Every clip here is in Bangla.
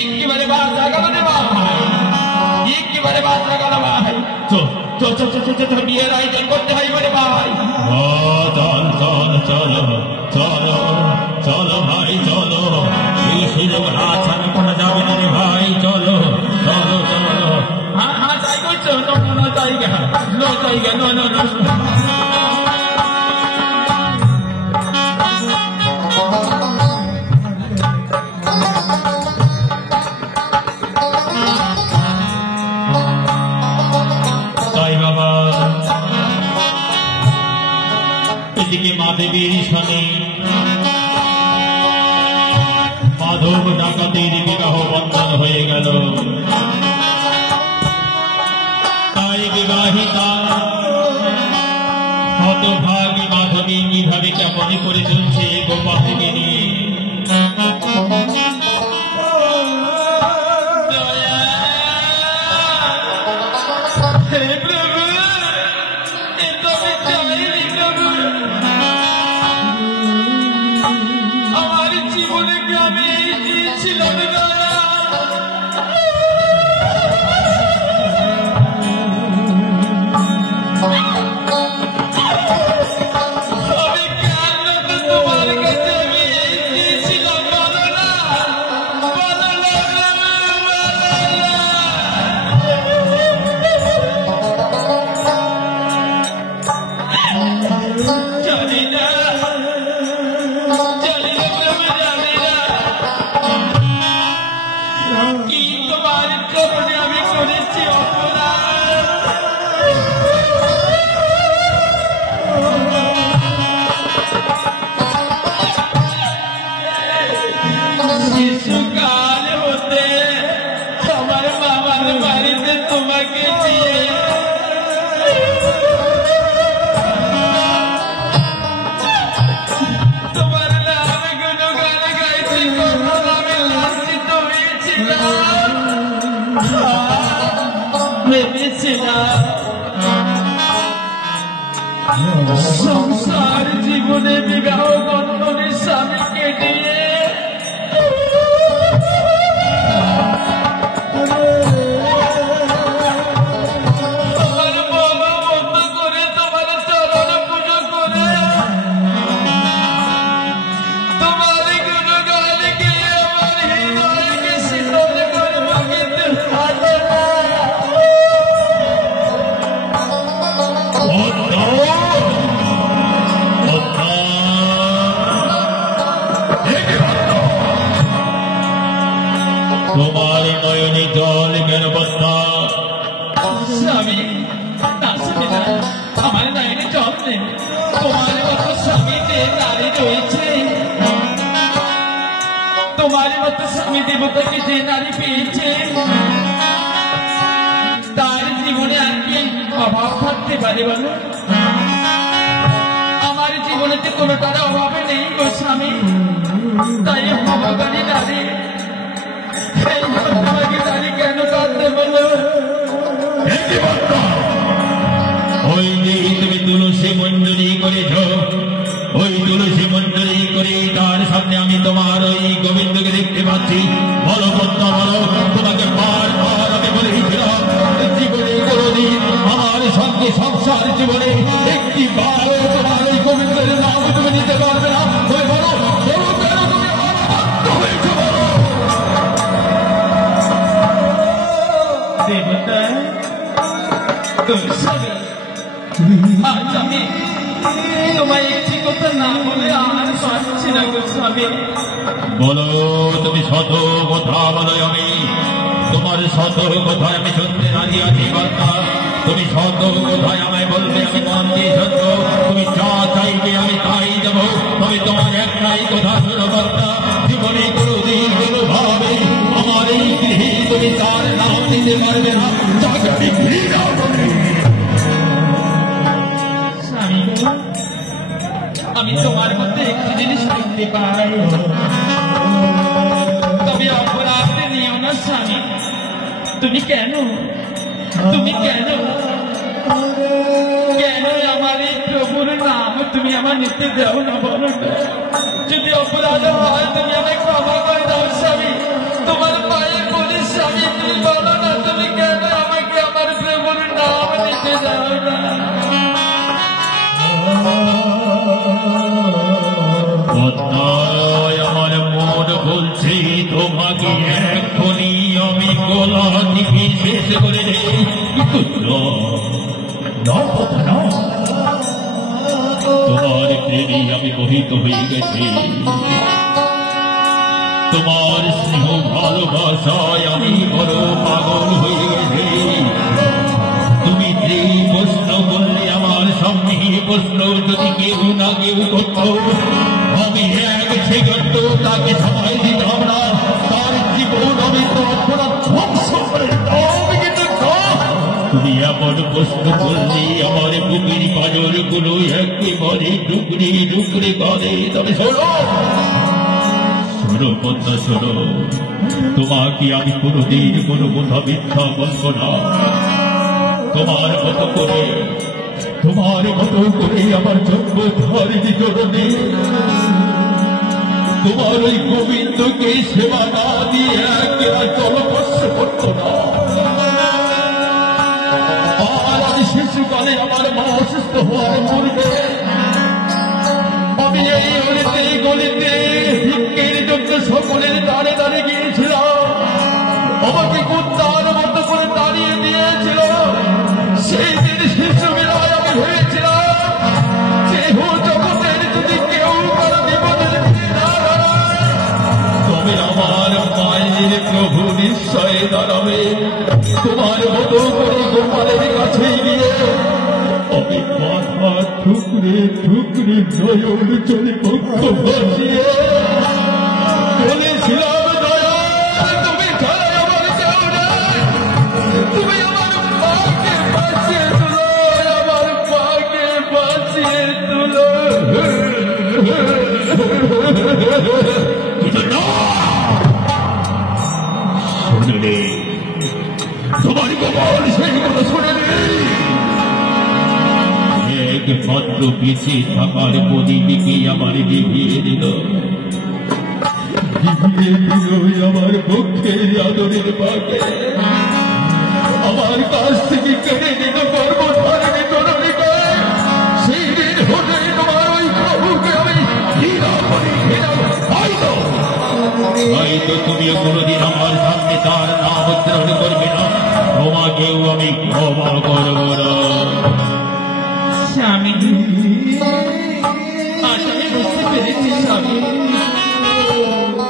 একেবারে বাঁচা গেল রে ভাই, একেবারে বাঁচা গেল ভাই। চল বিয়ের আয়োজন করতে হয় রে ভাই। চল চল চলো চলো চলো ভাই চলো, এই সুযোগ হাতছাড়া করা যাবে না রে ভাই। চলো চলো চলো। হ্যাঁ তাই করছো, নো জায়গা নো। এদিকে মা দেবীর সনে মাধব ডাকাতের বিবাহ বন্ধন হয়ে গেল। তাই বিবাহিতা হতভাগী মাধবী কিভাবে কেমন করে চলছে গোপালকে নিয়ে। সংসার জীবনে বিবাহ বন্ধনের স্বামীকে দিয়ে তোমার বাবা বন্ধ করে তোমার চরণ পুজো করে তোমার গুণগান গিয়ে আমার হৃদয়কে শীতল করবো, কিন্তু ভালো না। তোমার নয়নে জল কেন বদ্ধা? স্বামী আমার নয়নে জল নেই, তোমার মতো স্বামীতে নারী রয়েছে, তোমার মতো স্বামী দেবতাকে যে নারী পেয়েছে তার জীবনে আর কি অভাব থাকতে পারে বলো? আমার জীবনেতে কোনোটার অভাবে নেই গো স্বামী, তাই ভগবানী নারী নারী কেন কাঁদতে বলো? ওই যে তুমি তুলসী মঞ্জুরি করেছ, ওই তুলসী মঞ্জুরি করে তার সামনে আমি তোমার ওই গোবিন্দকে দেখতে পাচ্ছি। বলো পদ্মা বলো, তোমাকে বার আমি বলেছিলাম জীবনে কোনদিন আমার সঙ্গে সংসার জীবনে একটি বার তোমার ওই গোবিন্দের নাম তুমি নিতে পারবে না। বলো বলো কেন তুমি হয়েছ বলো? দেবতা আজ আমি তোমায় একটি কথা না বলে আর পারছি না গো স্বামী। বলো তুমি শত কথা বলো, আমি তোমার শত কথায় আমি শুনতে রাজি আছি। বার্তা তুমি শত কথায় আমায় বলবে, আমি মন দিয়ে সত্য। তুমি যা চাইবে আমি তাই দেবো, তবে তোমার একটাই কথা শুনো বার্তা, জীবনে কোনোদিন কোনোভাবে আমার এই গৃহে তুমি তার নাম নিতে পারবে না। তাকে আমি ঘৃণা করি। আমি তোমার মধ্যে একটি জিনিস দেখতে পাই, তবে অপরাধ নিও না স্বামী। তুমি কেন আমার এই প্রভুর নাম তুমি আমার নিতে দেও না বলো? যদি অপরাধ হয় তুমি আমায় ক্ষমা করে দাও। কথা না, তোমার প্রেমে আমি মোহিত হয়ে গেছি, তোমার স্নেহ ভালোবাসায় আমি বড় পাগল হয়ে গেছি। তুমি যে প্রশ্ন করলে আমার সামনে প্রশ্ন যদি কেউ না কেউ করত, আমি এক সেকেন্ড তাকে সময় দিতাম না, তার জীবন আমি তৎক্ষণাৎ ধ্বংস করে দিতাম। তুমি এমন প্রশ্ন করলে আমার বুকের পাজর গুলো একেবারে টুকরি টুকরি করে। তবে শোনো শোনো পদ্মা, শোনো, তোমাকে আমি কোনোদিন কোনো কথা মিথ্যা বলবো না। তোমার মতো করে আমার জন্ম ধারিণী জননী তোমার ওই গোবিন্দকে সেবা না দিয়ে একেবারে জলপস্য করত না। আর আমি শিশুকালে আমার মা অসুস্থ হওয়ার পূর্বে আমি এই গলিতে গলিতে ভিক্ষের জন্য সকলের দাঁড়ে দাঁড়িয়ে গিয়েছিলাম। আমাকে কুত্তার মতো করে দাঁড়িয়ে দিয়েছিল। সেই দিন শিশু বেলায় আমি ভেবেছিলাম যে জগতের যদি কেউ কারো বিপদের না দাঁড়ায়, তবে আমার মায়ের প্রভু নিশ্চয় দাঁড়াবে। তোমার মতো করে গোপালের কাছে গিয়ে আমি মাথা ঠুকরে ঠুকরে নয়ন চলে পক্ষ ভাসিয়ে বলেছিলাম, দয়াল তুমি ছাড়া আমার কেউ নেই, তুমি আমার পাকে বাঁচিয়ে তুলো, আমার পাকে বাঁচিয়ে তুলো। শুনলে তোমার গোপাল সেই কথা শুনে নেই। একমাত্র পিছে থাকার প্রদীপকে আমার নিভিয়ে দিল আমার পক্ষের আদরের পাকে। আমার কাছ থেকে কেড়ে নিল কর্মধারিণী তরুণীকে। সেই দিন হতে তোমার ওই প্রভুকে আমি ঘৃণা করি, হয়তো তুমিও কোনোদিন আমার সামনে তার নাম উচ্চারণ করবে না, তোমাকেও আমি ক্ষমা করব না। স্বামী, আজ আমি বুঝতে পেরেছি স্বামী,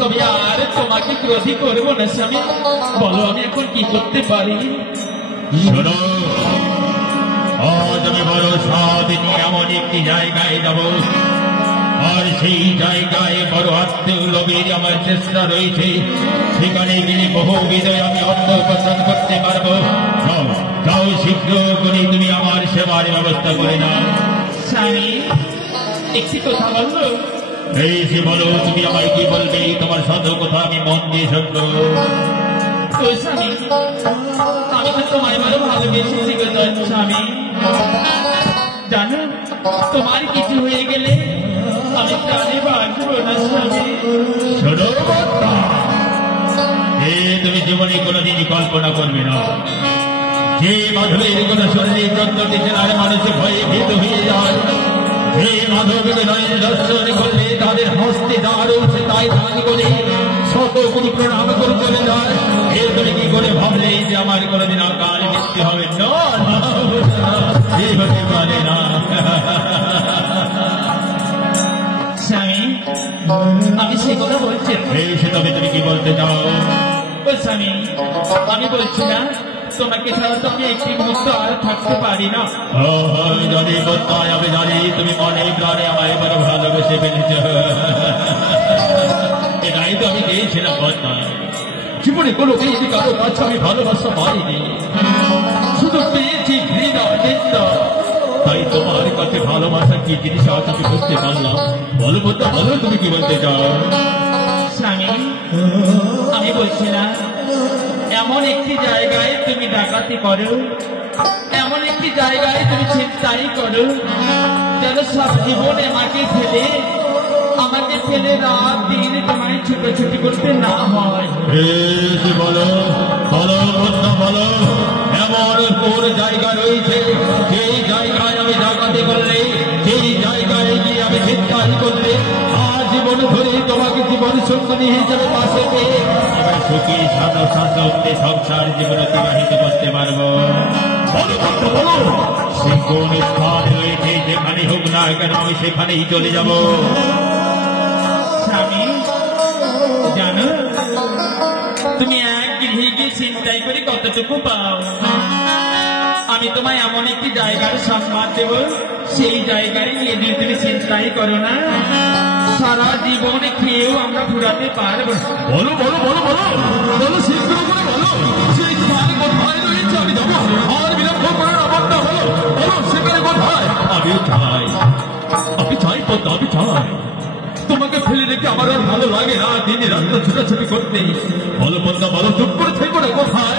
তবে আর তোমাকে ক্রোধী করবো না স্বামী। বলো আমি এখন কি করতে পারি? শোনো, আজ আমি বড় সাধ নিয়ে এমন একটি জায়গায় যাব, আর সেই জায়গায় বড় আত্মীয়লভের আমার চেষ্টা রয়েছে। সেখানে গেলে বহু বিদয় আমি অর্থোপার্জন করতে পারবো। যাও যাও, শীঘ্র করে তুমি আমার সেবার ব্যবস্থা করে নাও। স্বামী, একটি কথা বলবো? এই সে বলো, তুমি আমায় কি বলবে? তোমার শত কথা আমি মন দিয়ে শুনবো। স্বামী, আমি তো তোমায় বড় ভালোবেসেছি গো স্বামী। জানো, তোমার কিছু হয়ে গেলে আমি প্রাণে বাঁচবো না স্বামী। শোনো বার্তা, তুমি জীবনে কোনোদিনই কল্পনা করবে না যে মাধবের কথা শুনলে চন্দ্রটি জেলার মানুষ ভয়ে ভীত হয়ে যায়। যে মাধবের নয়ন দর্শন করলে তাদের হস্তে দাঁড় উঠে তাই দান করে শত কোটি প্রণাম করে চলে যায়। এ তুমি কি করে ভাবলে যে আমার কোনোদিন অকাল মৃত্যু হবে? না, হতে পারে না। স্বামী, আমি সে কথা বলছি। সে তবে তুমি কি বলতে চাও? স্বামী, আমি বলছি না তোমাকে ছাড়া তো আমি একটি মুহূর্ত আর থাকতে পারি না। জানি বলতাই, আমি জানি তুমি মনে প্রাণে আমায় বড় ভালোবেসে ফেলেছ। এটাই তো আমি গিয়েছিলাম বলতাই। জীবনে কোনো দিন কারো কাছে আমি ভালোবাসা পাইনি, শুধু পেয়েছি ঘৃণা, নিন্দা। তাই তোমার কাছে ভালোবাসা কি জিনিস আজ আমি বুঝতে পারলাম। বলো বলতে, বলো তুমি কি বলতে চাও? স্বামী, আমি বলছি না এমন একটি জায়গায় তুমি ডাকাতি করো, এমন একটি জায়গায় তুমি ছিনতাই করো, যেন সব জীবনে আমাকে ফেলে রাত দিন তোমায় ছুটোছুটি করতে না হয়। বলো বলো বলো, এমন কোন জায়গা রয়েছে সেই জায়গায় আমি ডাকাতি করলে, সেই জায়গায় গিয়ে আমি ছিনতাই করলে আজীবন ধরে তোমাকে জীবন সঙ্গী হিসেবে পাশে পেয়ে আমরা সুখী শান্তি সংসার জীবন অতিবাহিত করতে পারবো। বলো বন্ধু, বলো সে কোন স্থান রয়েছে, যেখানে হোক না কেন আমি সেখানেই চলে যাব। স্বামী জানো তুমি এক গৃহীকে চিন্তাই করে কতটুকু পাও? আমি তোমায় এমন একটি জায়গার সংবাদ দেব, সেই জায়গায় নিয়ে দিয়ে তুমি চিন্তাই করো না, সারা জীবনে খেয়েও আমরা ঘুরাতে পারবো। বলো বলো বলো বলো বলো, শীঘ্র করে বলো সেই স্থান কোথায় রয়েছে, আমি যাবো। আর বিলম্ব করার অবস্থা হলো, বলো সেখানে কোথায়। আমি চাই পদ্মা, আমি চাই। তোমাকে ফেলে রেখে আমার আর ভালো লাগে না দিনে রাত্রে ছুটাছুটি করতে। বলো পদ্মা, বলো চুপ করে থেকো না, কোথায়?